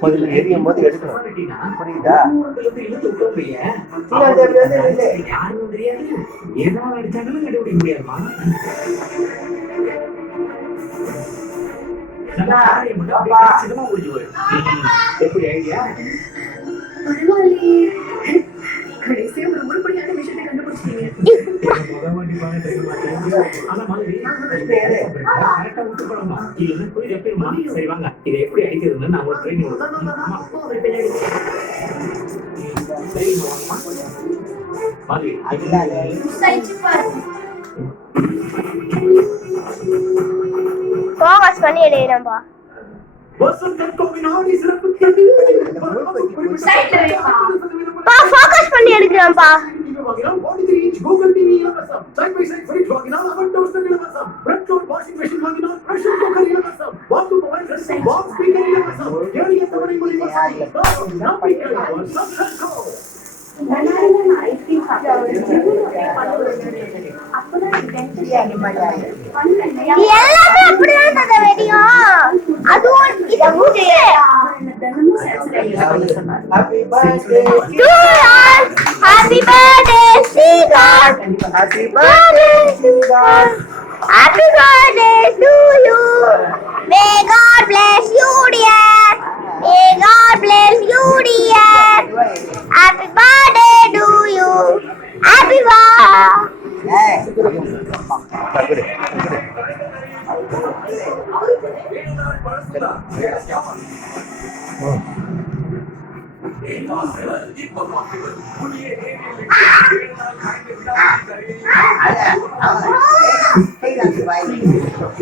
கொஞ்சம் எரியும் போது எடுக்கணும். புரியுதா? எப்படி ஐடியா? கடைசியா ஒரு உருப்படியான விஷயத்தை கண்டுபிடிச்சீங்க. இதை எப்படி அடிக்கிறதுன்னு நான் ஒரு ட்ரைனிங் ஃபோக்கஸ் பண்ணி எடுக்கிறேன்ப்பா. ஃபோக்கஸ் பண்ணி எடுக்கிறேன்ப்பா. Google TV இலவசம், side by side fridge வாங்கினால் அவன் toaster இலவசம், front load washing machine வாங்கினால் pressure cooker இலவசம், வாக்கு மொபைல் box speaker இலவசம், எளிய தவணை முறை வசதி, நம்பிக்கை வசந்தோ. எல்லாரும் ஐஸ்கிரீம் சாப்பிடுவாங்க. அப்பதான் எல்லாமே அப்படிதான் தர வெடியும். அதுவும் இத மூடி Happy birthday to us. Happy birthday sweetheart. Happy birthday sweetheart. Happy birthday to you. May God bless you dear. May God bless you dear. Happy birthday to you. Happy birthday.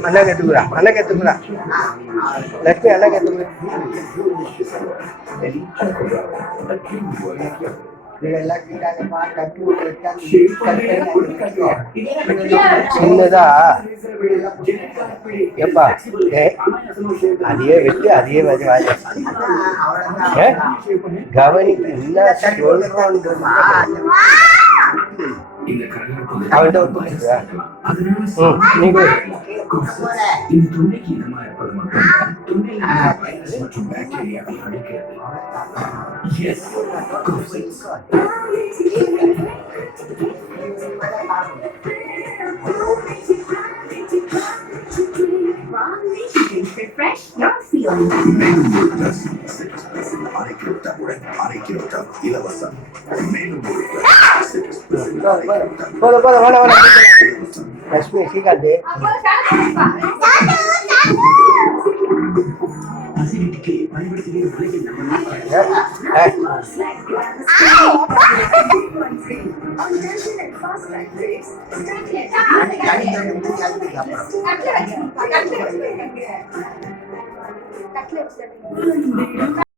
அண்ணா கேட்டுக்குறா, அண்ணா கேட்டுக்குறா, லட்சுமி அண்ணா கேட்டுக்குறா. சின்னதா எப்பா அதையே வெட்டி அதையே கவனிப்பு என்ன சொல்றோம். அவன்கிட்ட ஒத்துக்கிட்டா நீங்க Refresh your feelings. போதும் போதும் வேணாம் வேணாம் லட்சுமி சீக்காது Cutlet.